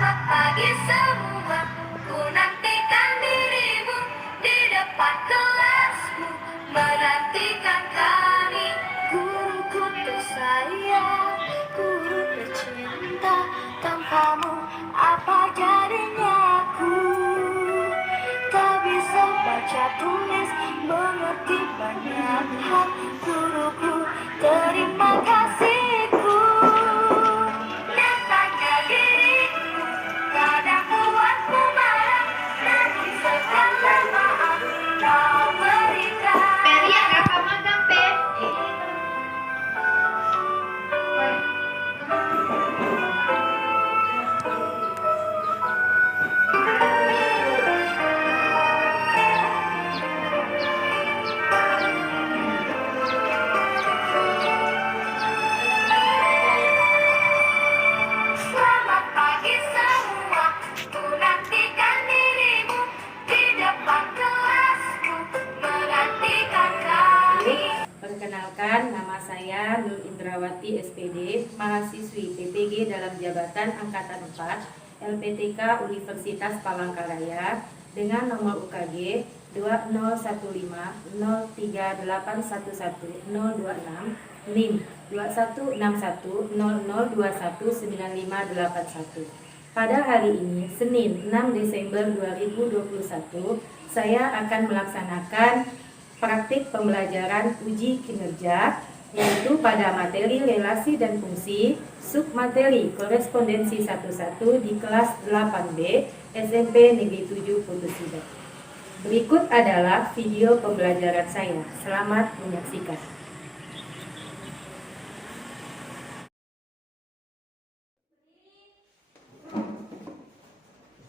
Selamat pagi semua, ku nantikan dirimu di depan kelasmu, menantikan kami. Guruku tersayang, guru tercinta, tanpamu apa jadinya aku? Tak bisa baca tulis, mengerti banyak hal. Guruku, terima kasihku. Nyatanya diriku kadang buatku marah, tapi segala maaf kau berikan. Peri ada apa magang, Pe? Selamat pagi semua, ku nantikan dirimu di depan kelasku, menantikan kami. Perkenalkan, nama saya Nur Indrawati SPD, mahasiswi PPG dalam jabatan Angkatan 4, LPTK Universitas Palangkaraya, dengan nomor UKG 2015038111026, NIM 216100219581. Pada hari ini, Senin 6 Desember 2021, saya akan melaksanakan praktik pembelajaran uji kinerja, yaitu pada materi relasi dan fungsi, submateri korespondensi 11 di kelas 8B SMP Negeri 7 Putus Sidap. Berikut adalah video pembelajaran saya. Selamat menyaksikan.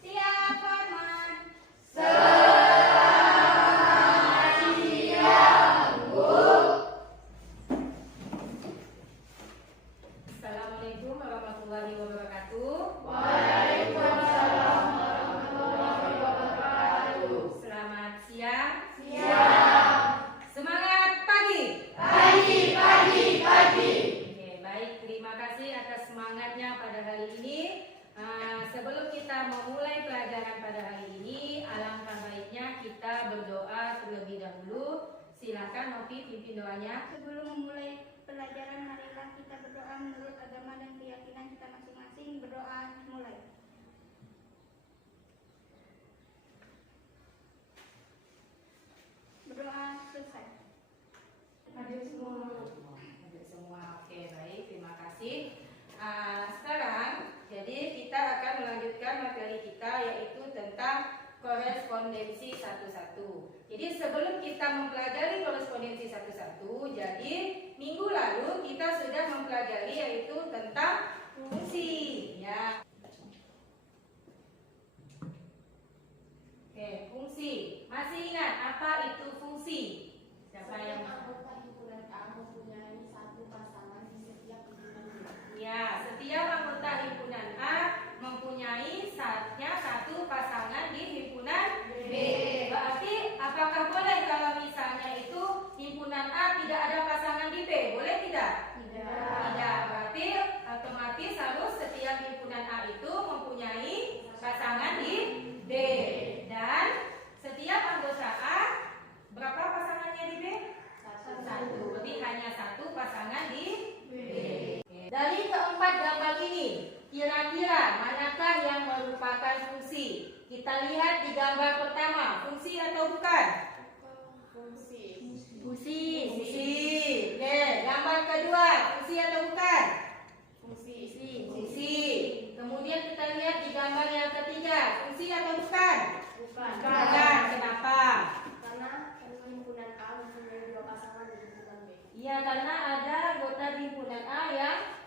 Siap, Forman. Assalamualaikum warahmatullahi wabarakatuh. Selamat siang. Semangat pagi. Oke, baik, terima kasih atas semangatnya pada hari ini. Sebelum kita memulai pelajaran pada hari ini, alangkah baiknya kita berdoa terlebih dahulu. Silakan Novi pimpin doanya. Sebelum memulai pelajaran, marilah kita berdoa menurut agama dan keyakinan kita masing-masing. Berdoa mulai. Berdoa selesai. Hadir semua. Oke, baik, terima kasih. Sekarang, jadi kita akan melanjutkan materi kita, yaitu tentang korespondensi 11. Jadi sebelum kita mempelajari korespondensi 11, jadi minggu lalu kita sudah mempelajari yaitu tentang fungsi, ya. Oke, fungsi. Masih ingat apa itu fungsi? Siapa yang Anggota himpunan A mempunyai satu pasangan di setiap himpunan B. Ya, setiap anggota himpunan A mempunyai satu pasangan di himpunan B. Berarti apakah boleh kalau misalnya itu himpunan A tidak ada pasangan di B? Boleh tidak? Tidak. Berarti otomatis harus setiap himpunan A itu mempunyai pasangan di B. Dan setiap anggota A berapa pasangannya di B? Satu. Berarti hanya satu pasangan di B. Dari keempat gambar ini, kira-kira manakah yang merupakan fungsi? Kita lihat di gambar pertama, fungsi atau bukan? Fungsi. Fungsi. Oke, gambar kedua, fungsi atau bukan? Fungsi. Kemudian kita lihat di gambar yang ketiga, fungsi atau bukan? Bukan. Bukan. Kenapa? Karena himpunan A mempunyai dua pasangan di himpunan B. Iya, karena ada anggota di himpunan A yang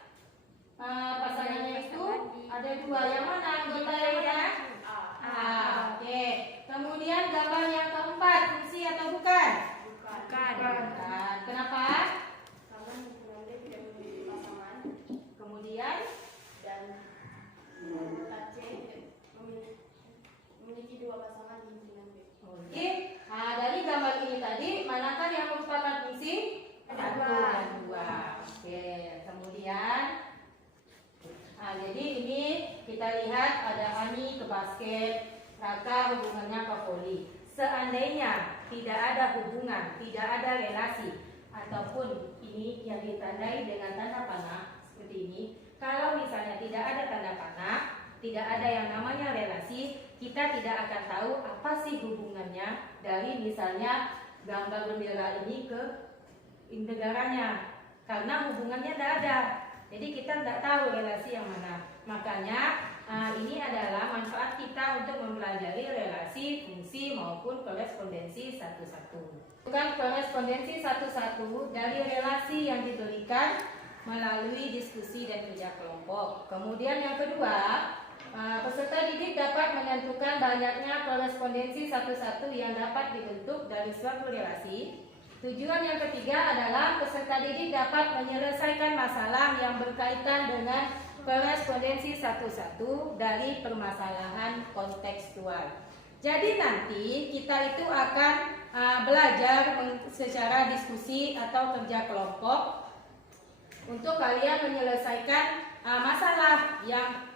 pasangannya itu ada dua. Yang mana anggota yang mana? A. Oke. Kemudian gambar yang keempat, fungsi atau bukan? Bukan. Kenapa? Karena himpunan B tidak memiliki pasangan Kemudian dan anggota C memiliki dua pasangan di himpunan B. oke. Dari gambar ini tadi, manakah yang merupakan fungsi? Satu dan dua. Oke. Kemudian, jadi ini kita lihat ada Ani ke basket, Raka hubungannya ke voli. Seandainya tidak ada hubungan, tidak ada relasi, ataupun ini yang ditandai dengan tanda panah seperti ini. Kalau misalnya tidak ada tanda panah, tidak ada yang namanya relasi, kita tidak akan tahu apa sih hubungannya dari misalnya gambar bendera ini ke negaranya, karena hubungannya tidak ada. Jadi kita tidak tahu relasi yang mana. Makanya ini adalah manfaat kita untuk mempelajari relasi, fungsi maupun korespondensi satu-satu. Bukan korespondensi satu-satu dari relasi yang diberikan melalui diskusi dan kerja kelompok. Kemudian yang kedua, peserta didik dapat menentukan banyaknya korespondensi satu-satu yang dapat dibentuk dari suatu relasi. Tujuan yang ketiga adalah peserta didik dapat menyelesaikan masalah yang berkaitan dengan korespondensi satu-satu dari permasalahan kontekstual. Jadi nanti kita itu akan belajar secara diskusi atau kerja kelompok untuk kalian menyelesaikan masalah yang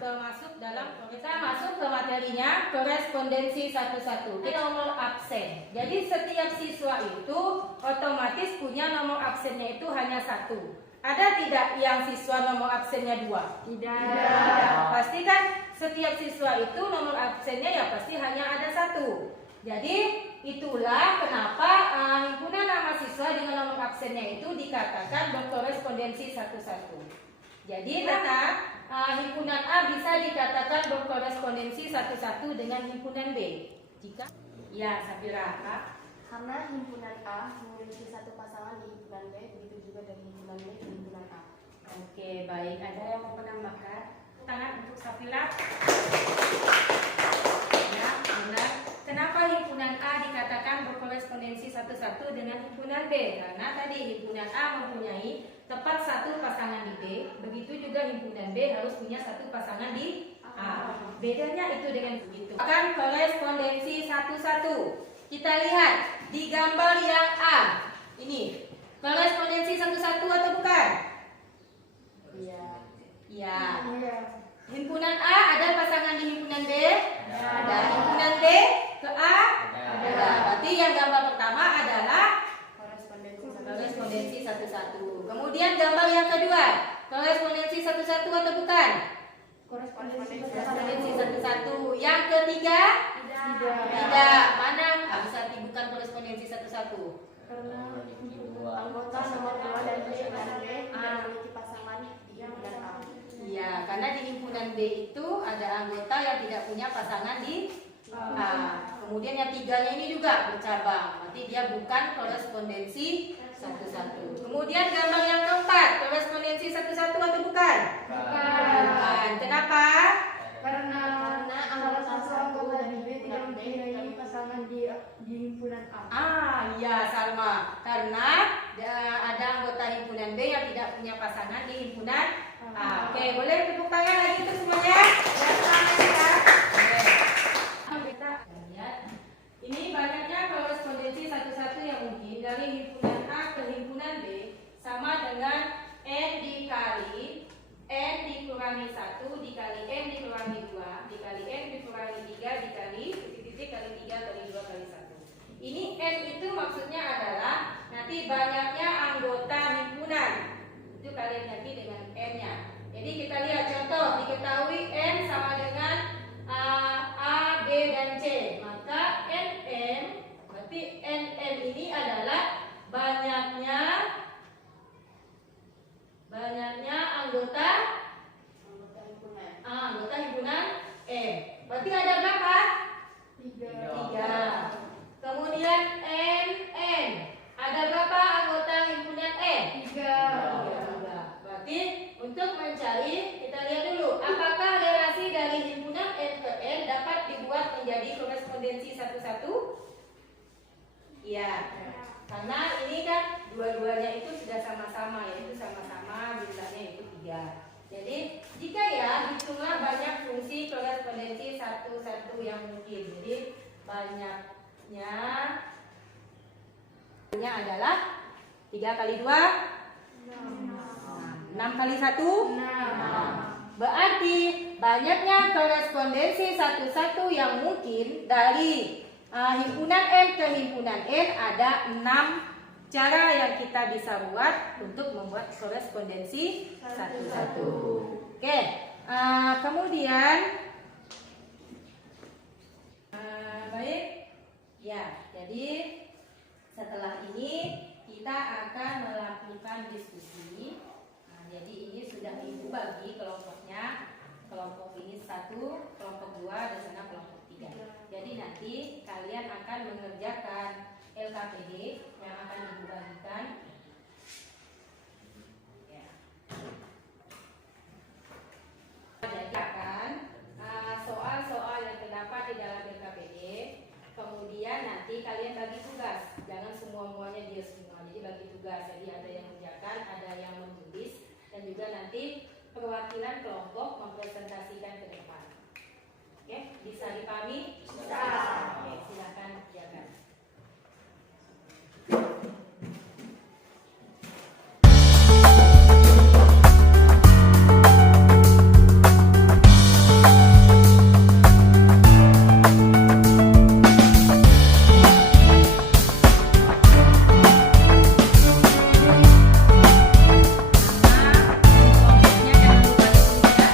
termasuk dalam. Kita masuk ke materinya korespondensi satu-satu. Ini nomor absen. Jadi setiap siswa itu otomatis punya nomor absennya itu hanya satu. Ada tidak yang siswa nomor absennya 2? Tidak. Pasti kan setiap siswa itu nomor absennya ya pasti hanya ada 1. Jadi itulah kenapa himpunan nama siswa dengan nomor absennya itu dikatakan berkorespondensi satu-satu. Jadi himpunan A bisa dikatakan berkorespondensi satu-satu dengan himpunan B. Jika ya Safira, Kak. Karena himpunan A memiliki satu pasangan di himpunan B, begitu juga dari himpunan B ke himpunan A. Oke, baik. Ada yang mau menambahkan? Tangan untuk Safira. Ya, benar. Kenapa himpunan A dikatakan berkorespondensi satu-satu dengan himpunan B? Karena tadi himpunan A mempunyai tepat satu pasangan di B, begitu juga himpunan B harus punya satu pasangan di A. Bedanya itu dengan begitu. Akan korespondensi satu-satu. Kita lihat di gambar yang A. Ini korespondensi satu-satu atau bukan? Iya. Ya. Himpunan A ada pasangan di himpunan B? Ada. Himpunan B ke A? Ada. Berarti yang gambar pertama adalah korespondensi satu-satu. Kemudian gambar yang kedua, korespondensi satu-satu atau bukan? Korespondensi satu-satu. Yang ketiga? Tidak. Mana? Bisa bukan korespondensi satu-satu. Karena anggota nomor 2 dan B memiliki pasangan di himpunan A. Iya, karena di himpunan B itu ada anggota yang tidak punya pasangan di A. Kemudian yang tiganya ini juga bercabang. Berarti dia bukan korespondensi satu-satu. Kemudian gambar yang keempat, korespondensi satu-satu atau bukan? Bukan. Kenapa? Karena anggota dari B tidak mempunyai pasangan di himpunan A. Iya Salma. Karena ada anggota himpunan B yang tidak punya pasangan di himpunan A. Oke, boleh tepuk tangan lagi untuk semuanya. Dan selamat ya. Kita lihat. Ini banyaknya korespondensi satu-satu yang mungkin dari himpunan A ke himpunan B sama dengan N dikali N dikurangi 1 dikali N dikurangi 2 dikali N dikurangi 3 dikali titik kali 3 kali 2 kali 1. Ini N itu maksudnya adalah nanti banyaknya anggota himpunan. Itu kalian ganti dengan N-nya. Jadi kita lihat contoh, diketahui N sama dengan A, B, dan C. Maka NN, berarti NN ini adalah banyaknya anggota himpunan M. Berarti ada berapa? 3. Kemudian NN, ada berapa anggota himpunan N? 3. Berarti untuk mencari, kita lihat dulu apakah relasi dari himpunan N ke N dapat dibuat menjadi korespondensi satu-satu? Iya. Karena ini kan dua-duanya itu sudah sama-sama, yaitu sama-sama jumlahnya itu 3. Jadi jika ya hitunglah banyak fungsi korespondensi satu-satu yang mungkin. Jadi banyaknya adalah 3 kali 2 6 kali 1 6. Berarti banyaknya korespondensi satu-satu yang mungkin dari himpunan M ke himpunan N ada 6 cara yang kita bisa buat untuk membuat korespondensi satu-satu. Oke, kemudian baik, ya. Jadi setelah ini kita akan melakukan diskusi. Jadi ini sudah ibu bagi kelompoknya. Kelompok ini 1, kelompok 2, dan sana kelompok 3. Jadi nanti kalian akan mengerjakan LKPD yang akan ibu bagikan. Ya. Jadi akan soal-soal yang terdapat di dalam LKPD. Kemudian nanti kalian bagi tugas. Jangan semua-muanya dia semua. Jadi bagi tugas. Jadi ada yang mengerjakan, ada yang menulis, dan juga nanti perwakilan kelompok mempresentasikan ke depan. Oke, bisa dipahami? Bisa. Oke, silakan kerjakan. Kelompoknya jangan lupa ditulis ya.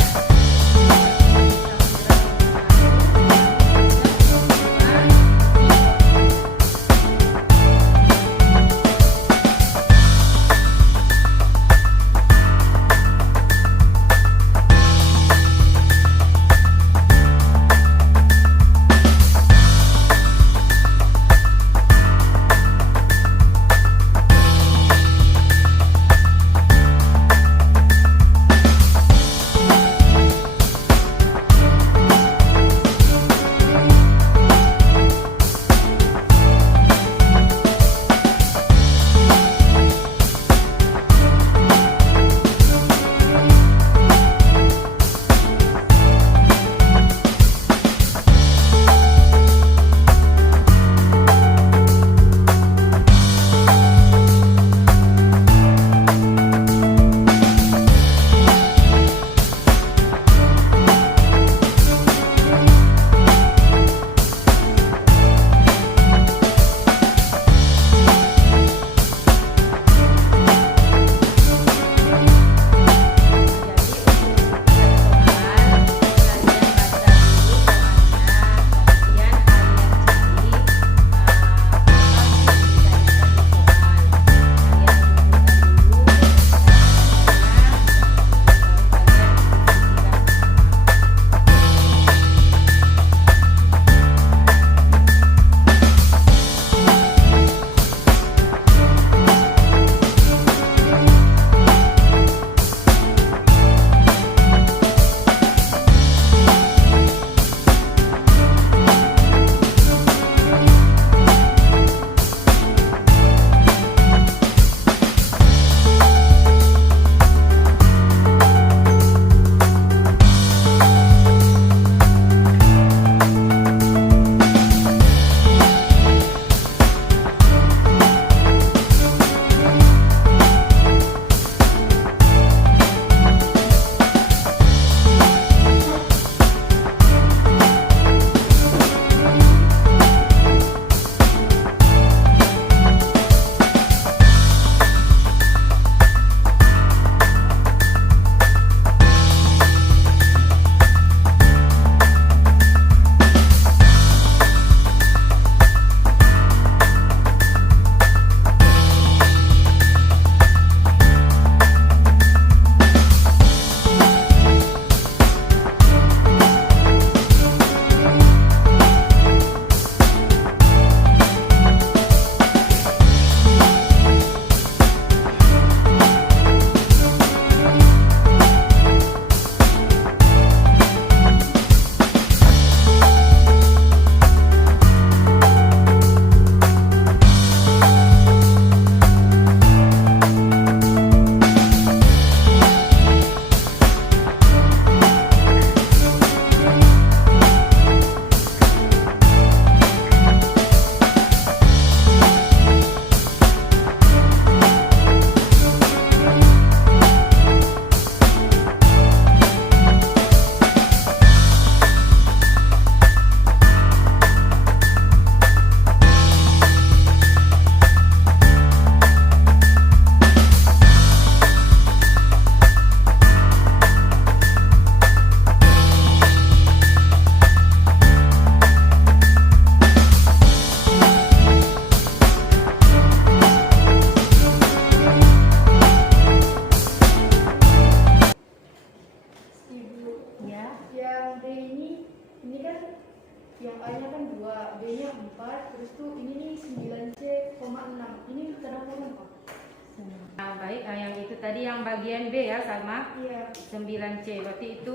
baik. Yang itu tadi yang bagian B ya sama Iya. 9C. Berarti itu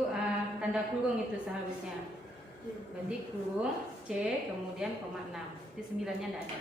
tanda kurung itu seharusnya. Berarti kurung C kemudian koma 6. Itu 9-nya tidak ada.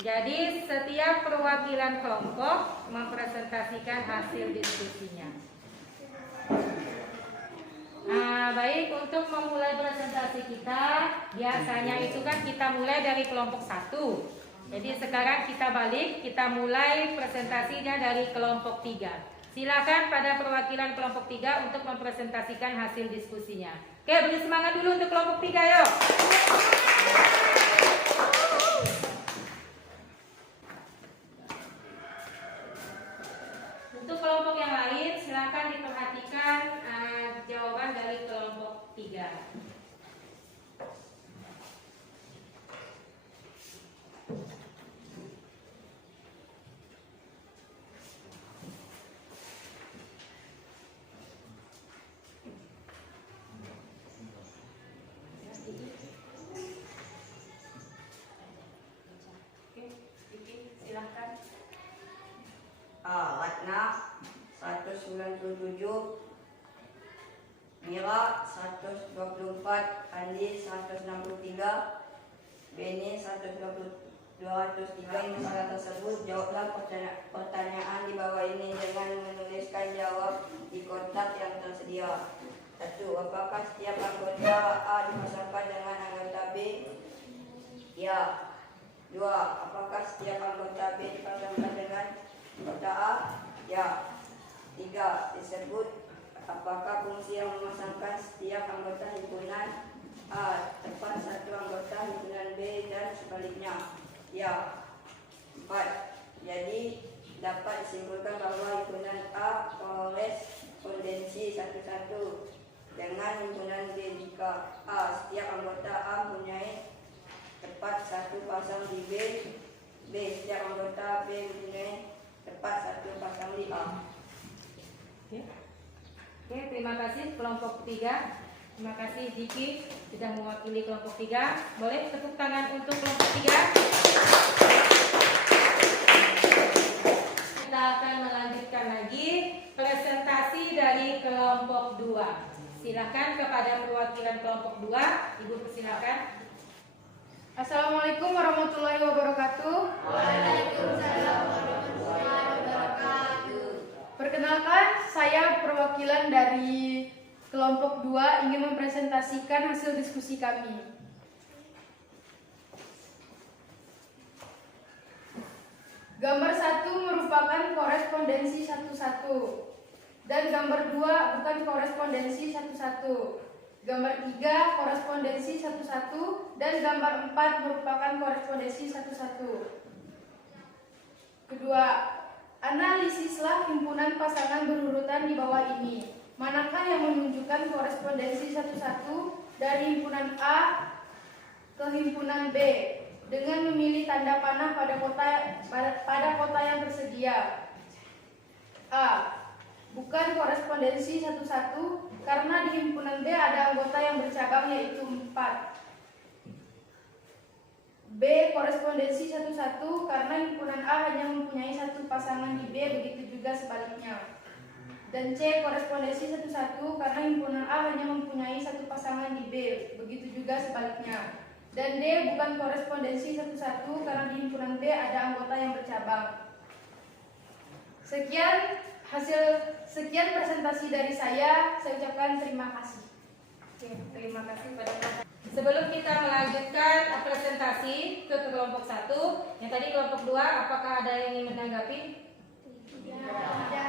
Jadi setiap perwakilan kelompok mempresentasikan hasil diskusinya. Nah, baik, untuk memulai presentasi kita, biasanya itu kan kita mulai dari kelompok 1. Jadi sekarang kita balik, kita mulai presentasinya dari kelompok 3. Silakan pada perwakilan kelompok 3 untuk mempresentasikan hasil diskusinya. Oke, beri semangat dulu untuk kelompok 3, yuk. Untuk kelompok yang lain, silakan diperhatikan jawaban dari kelompok 3. Silahkan. Ratna 197, Mira 124, Andi 163, Beni 203. Ini salah tersebut. Jawablah pertanyaan di bawah ini dengan menuliskan jawab di kotak yang tersedia. 1. Apakah setiap anggota A dipasangkan dengan anggota B? Ya. 2. Apakah setiap anggota B dipasangkan dengan anggota A? Ya. 3. Disebut apakah fungsi yang memasangkan setiap anggota himpunan A tepat satu anggota himpunan B dan sebaliknya? Ya. 4. Jadi dapat disimpulkan bahwa himpunan A korespondensi satu-satu dengan himpunan B jika A setiap anggota A mempunyai tepat satu pasang di B, setiap anggota B mempunyai tepat satu pasang di A. Oke, terima kasih kelompok 3. Terima kasih Diki sudah mewakili kelompok 3. Boleh tepuk tangan untuk kelompok 3. kelompok 2. Silakan kepada perwakilan kelompok 2, Ibu persilakan. Assalamualaikum warahmatullahi wabarakatuh. Waalaikumsalam warahmatullahi wabarakatuh. Perkenalkan, saya perwakilan dari kelompok 2 ingin mempresentasikan hasil diskusi kami. Gambar 1 merupakan korespondensi 11 dan gambar 2 bukan korespondensi 11. Gambar 3 korespondensi 11 dan gambar 4 merupakan korespondensi 11. Kedua, analisislah himpunan pasangan berurutan di bawah ini. Manakah yang menunjukkan korespondensi 11 dari himpunan A ke himpunan B dengan memilih tanda panah pada kota yang tersedia? A. Bukan korespondensi 11 karena di himpunan B ada anggota yang bercabang yaitu 4. B. Korespondensi 11 karena himpunan A hanya mempunyai satu pasangan di B, begitu juga sebaliknya. Dan C. Korespondensi 11 karena himpunan A hanya mempunyai satu pasangan di B, begitu juga sebaliknya. Dan D. Bukan korespondensi 11 karena di himpunan B ada anggota yang bercabang. Sekian presentasi dari saya ucapkan terima kasih. Oke, terima kasih pada Sebelum kita melanjutkan presentasi ke kelompok 1, yang tadi kelompok 2, apakah ada yang ingin menanggapi?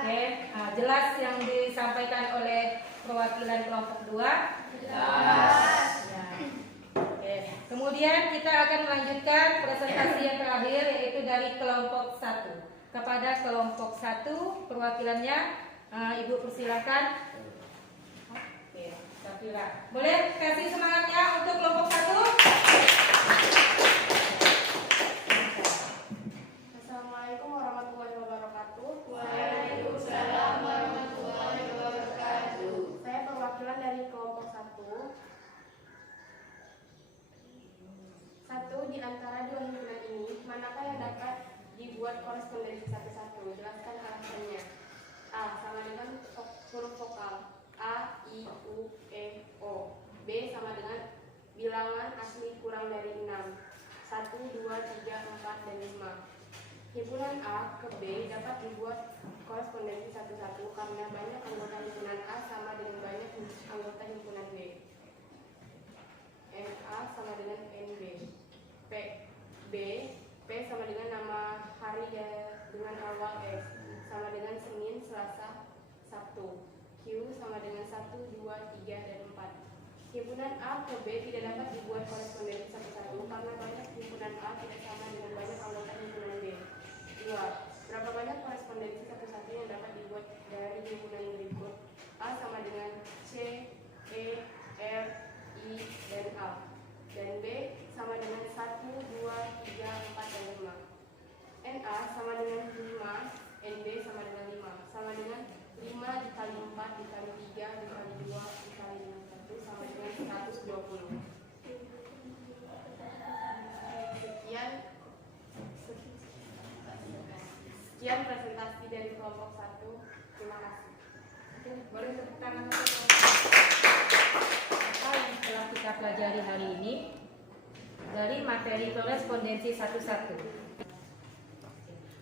Oke, jelas yang disampaikan oleh perwakilan kelompok 2? Jelas. Ya. Oke. Kemudian kita akan melanjutkan presentasi yang terakhir, yaitu dari kelompok 1. Kepada kelompok 1, perwakilannya Ibu persilakan. Oke, Safira. Boleh kasih semangatnya untuk kelompok 1? Assalamualaikum warahmatullahi wabarakatuh. Waalaikumsalam warahmatullahi wabarakatuh. Saya perwakilan dari kelompok 1. Satu di antara dua himpunan ini, manakah yang dapat dibuat korespondensi 11? Jelaskan alasannya. A. Sama dengan huruf vokal A, I, U, E, O. B. Sama dengan bilangan asli kurang dari 6. 1, 2, 3, 4, dan 5. Himpunan A ke B dapat dibuat korespondensi 11 karena banyak anggota himpunan A sama dengan banyak anggota himpunan B. NA sama dengan NB. P sama dengan nama hari dengan awal S, sama dengan Senin, Selasa, Sabtu. Q sama dengan 1, 2, 3, dan 4. Himpunan A ke B tidak dapat dibuat korespondensi 11 karena banyak himpunan A tidak sama dengan banyak anggota himpunan B. 2. Berapa banyak korespondensi 11 yang dapat dibuat dari himpunan berikut? A sama dengan C, E, R, I, dan A. Dan B sama dengan 1, 2, 3, 4, dan 5. NA sama dengan 5, NB sama dengan 5. Sama dengan 5 dikali 4 dikali 3 dikali 2 dikali dengan 1 sama dengan 120. Sekian presentasi dari kelompok 1. Terima kasih. Boleh tepuk tangan untuk apa yang telah kita pelajari hari ini dari materi korespondensi 11.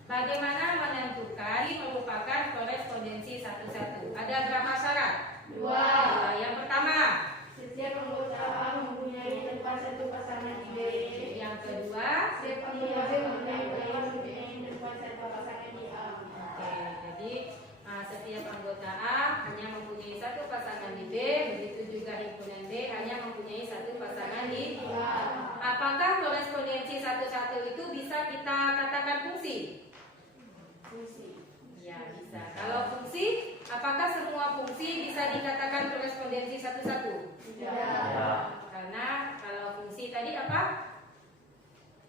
Bagaimana menentukan merupakan korespondensi 11? Ada berapa syarat? 2. Yang pertama, Setiap anggota A mempunyai tempat satu pasangan di B. yang kedua, Setiap anggota B mempunyai tempat satu pasangan di A. oke, jadi setiap anggota A hanya mempunyai satu pasangan di B, begitu juga himpunan B hanya mempunyai satu pasangan di A. Apakah korespondensi 11 itu bisa kita katakan fungsi? Fungsi. Ya, bisa. Kalau fungsi, apakah semua fungsi bisa dikatakan korespondensi 11? Tidak. Karena kalau fungsi tadi apa?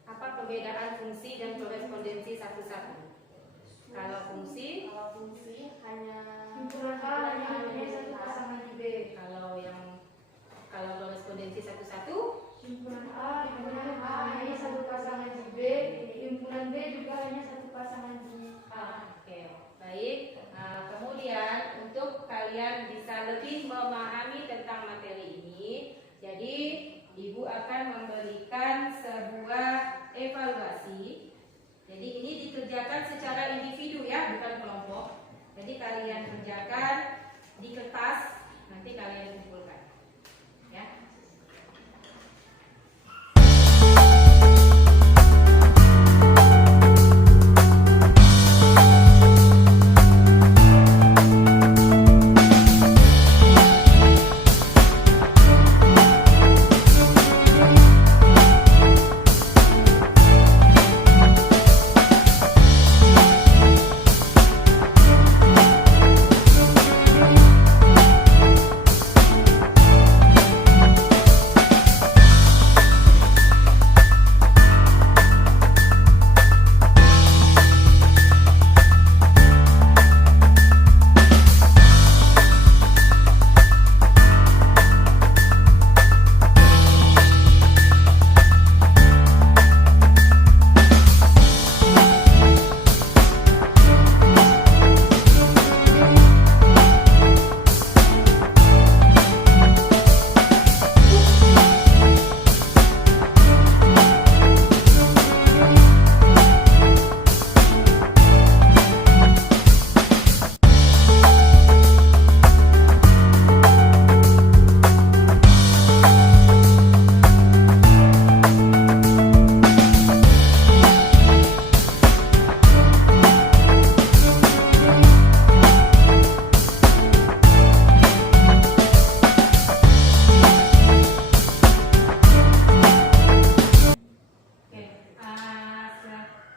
Apa perbedaan fungsi dan korespondensi 11? Kalau fungsi hanya himpunan A hanya mempunyai satu pasangan di B. Kalau korespondensi 11? Himpunan A hanya satu pasangan di B. Himpunan B juga hanya satu pasangan di A. Oke, baik. Kemudian untuk kalian bisa lebih akan memberikan sebuah evaluasi. Jadi ini dikerjakan secara individu ya, bukan kelompok. Jadi kalian kerjakan di kertas, nanti kalian kumpulkan. Ya.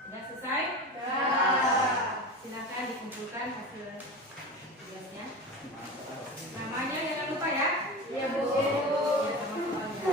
Sudah selesai? Silakan dikumpulkan hasil tugasnya. Namanya jangan lupa ya. Iya Bu. Ya, sama soalnya.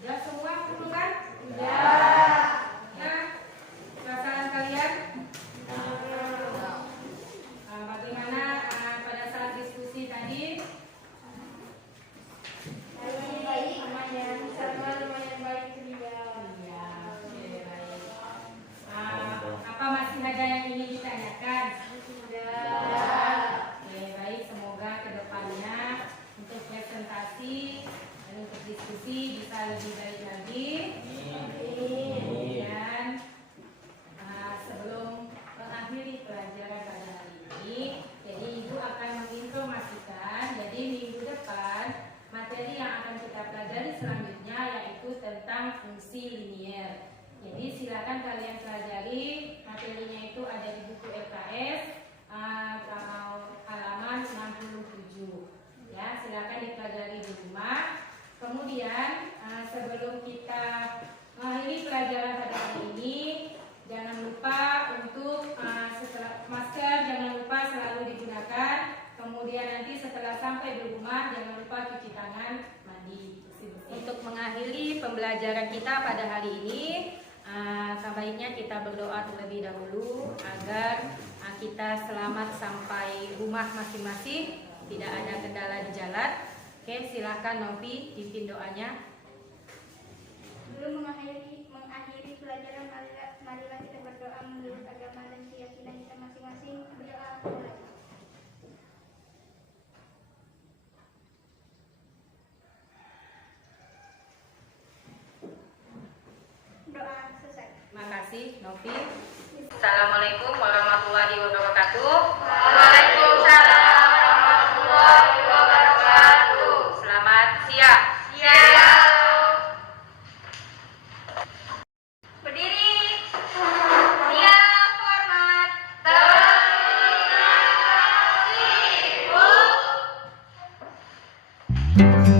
Sudah semua kumpulkan? Ya. Ya. Perasaan kalian? Bagaimana pada saat diskusi tadi? Baik, lumayan baik juga. Iya, oke, baik. Apa masih ada yang ingin ditanyakan? Oke, baik. Semoga kedepannya untuk presentasi dan untuk diskusi bisa lebih baik lagi. Kemudian sebelum mengakhiri pelajaran pada hari ini, jadi Ibu akan menginformasikan. Jadi minggu depan materi yang akan kita pelajari selanjutnya yaitu tentang fungsi linier. Jadi silakan kalian pelajari, materinya itu ada di buku LKS halaman 67. Ya, silakan dipelajari di rumah. Kemudian sebelum kita mengakhiri pelajaran pada hari ini, jangan lupa untuk setelah masker jangan lupa selalu digunakan. Kemudian nanti setelah sampai di rumah jangan lupa cuci tangan, mandi bersih-bersih. Untuk mengakhiri pembelajaran kita pada hari ini, sebaiknya kita berdoa terlebih dahulu agar kita selamat sampai rumah masing-masing, tidak ada kendala di jalan. Oke, silakan Novi pimpin doanya. Sebelum mengakhiri pelajaran, marilah kita berdoa menurut agama dan keyakinan kita masing-masing. Berdoa. Doa selesai. Terima kasih Novi. Assalamualaikum warahmatullahi wabarakatuh. Waalaikumsalam warahmatullahi wabarakatuh. Selamat siang. Siap. Berdiri. Siap, hormat. Terima kasih. Thank